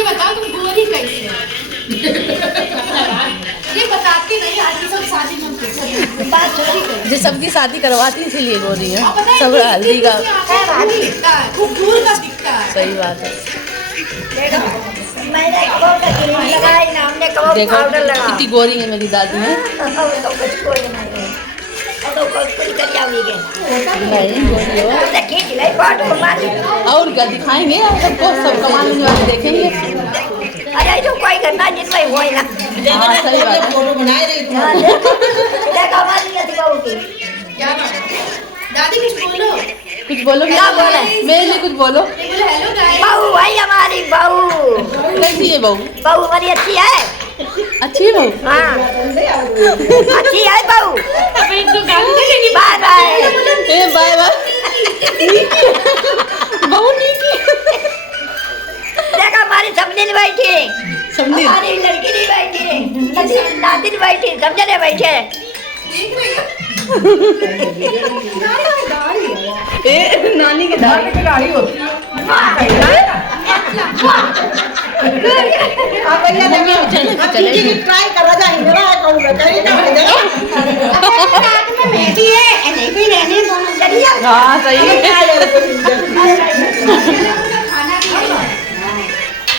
ये बताओ तुम गोरी कैसे हो? ये बताती नहीं आदमी सब शादी में पूछते बात छोटी कर जो सबकी शादी करवाती इसीलिए गोरी है अब पता है सब हल्दी का दिखता है खूब दूर का दिखता है सही बात है मैंने कबाब का क्रीम लगाई ना हमने कबाब देखो पाउडर लगा कितनी गोरी है मेरी दादी है तो कुछ कोई नहीं है और तो कुछ कुछ कर जाओगे नहीं गोरी हो तो खींच ले फोटो मारी और क्या दिखाएंगे आप सबको सब कमाने वाले देखेंगे अरे जो कोई करना जिसमें वो ही ना हाँ सही बात है फोटो बनाए रही तुम देखो हमारी लती बहू की क्या बात है? दादी कुछ बोलो कुछ बोलो क्या बोले? मेरे लिए कुछ बोलो नहीं बोले हेलो गाइस बहू भाई हमारी बहू कैसी है बहू बहू हमारी अच्छी है अच्छी है बहू हाँ अच्छी है बहू अब एक दो गाली दे देंगी बाय बाय ए बाय बाय बहू नीकी देखो हमारी समझी नहीं बैठी समझी हमारी लड़की नहीं बैठी दादी नहीं बैठी समझे नहीं बैठे देख रही हो ए नानी के दादी की गाड़ी होती है चले ट्राई करा जाएंगे ना कहूंगा कहीं ना जरा रात में मेहंदी है नहीं भी रहने दोनों चलिए हाँ सही है क्या